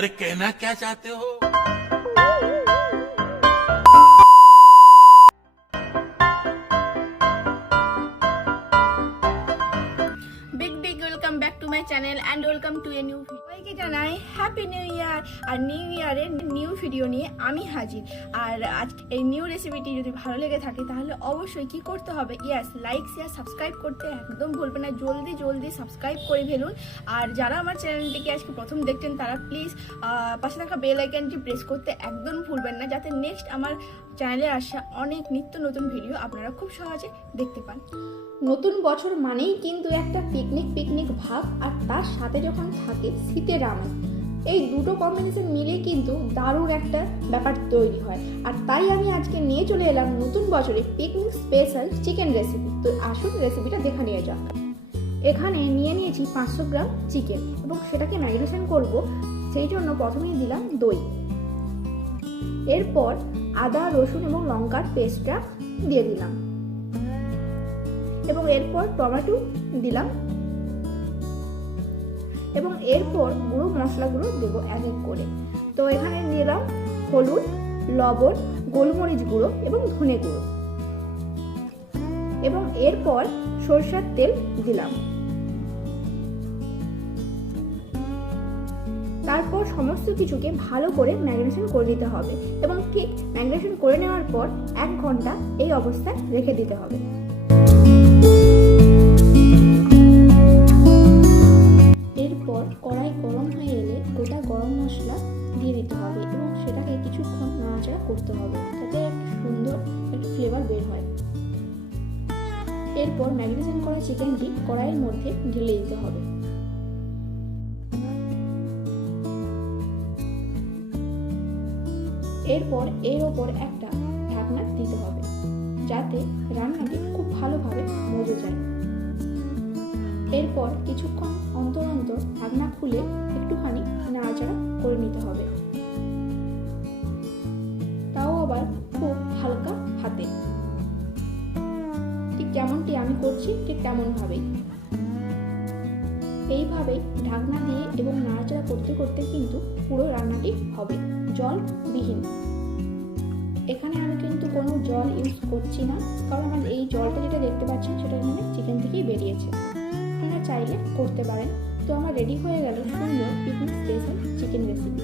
अरे कहना क्या चाहते हो? big welcome back to my channel and welcome to a new video. সবাইকে জানাই হ্যাপি নিউ ইয়ার। আর নিউ ইয়ারের নিউ ভিডিও নিয়ে আমি হাজির। আর আজকে এই নিউ রেসিপিটি যদি ভালো লেগে থাকে তাহলে অবশ্যই কি করতে হবে, লাইক শেয়ার সাবস্ক্রাইব করতে একদম ভুলবেন না। জলদি সাবস্ক্রাইব করে ফেলুন। আর যারা আমার চ্যানেলটিকে আজকে প্রথম দেখছেন তারা প্লিজ পাশে থাকা বেল আইকনটি প্রেস করতে একদম ভুলবেন না, যাতে নেক্সট আমার চ্যানেলে আসা অনেক নিত্য নতুন ভিডিও আপনারা খুব সহজে দেখতে পান। নতুন বছর মানেই কিন্তু একটা পিকনিক ভাব, আর তার সাথে যখন থাকে শীতের আমেজ, এই দুটো কম্বিনেশন মিলে কিন্তু দারুণ একটা ব্যাপার তৈরি হয়। আর তাই আমি আজকে নিয়ে চলে এলাম নতুন বছরে পিকনিক স্পেশাল চিকেন রেসিপি। তো আসুন রেসিপিটা দেখে নিয়ে যাক। এখানে নিয়ে নিয়েছি 500 গ্রাম চিকেন এবং সেটাকে ম্যারিনেশন করব। সেই জন্য প্রথমেই দিলাম দই, এরপর আদা রসুন এবং লঙ্কার পেস্টটা দিয়ে দিলাম এবং এরপর টমেটো দিলাম এবং এরপর গুঁড়ো মশলাগুলো দেবো এক এক করে। তো এখানে দিলাম হলুদ, লবণ, গোলমরিচ গুঁড়ো এবং ধনে গুঁড়ো এবং এরপর সরষের তেল দিলাম। তারপর সমস্ত কিছুকে ভালো করে ম্যারিনেশন করে দিতে হবে এবং ঠিক ম্যারিনেশন করে নেওয়ার পর 1 ঘন্টা এই অবস্থায় রেখে দিতে হবে। এরপর কড়াই গরম হয়ে এলে গোটা গরম মশলা দিয়ে দিতে হবে এবং সেটাকে কিছুক্ষণ নাড়াচাড়া করতে হবে যাতে সুন্দর একটা ফ্লেভার বের হয়। এরপর ম্যারিনেশন করা চিকেনটি কড়াইয়ের মধ্যে ঢেলে দিতে হবে। এরপর এর ওপর একটা ঢাকনা দিতে হবে যাতে রান্নাটি খুব ভালোভাবে মজে যায়। এরপর কিছুক্ষণ অন্তর ঢাকনা খুলে একটুখানি নাড়াচাড়া করে নিতে হবে, তাও আবার খুব হালকা হাতে, ঠিক যেমনটি আমি করছি ঠিক তেমনভাবেই। এইভাবেই ঢাকনা দিয়ে এবং নাড়াচাড়া করতে করতে কিন্তু পুরো রান্নাটি হবে জলবিহীন। এখানে আমি কিন্তু কোনো জল ইউজ করছি না, কারণ আমার এই জলটা যেটা দেখতে পাচ্ছেন সেটা এখানে চিকেন থেকেই বেরিয়েছে। আপনারা চাইলে করতে পারেন। তো আমার রেডি হয়ে গেল সুন্দর পিকনিক স্পেশাল চিকেন রেসিপি।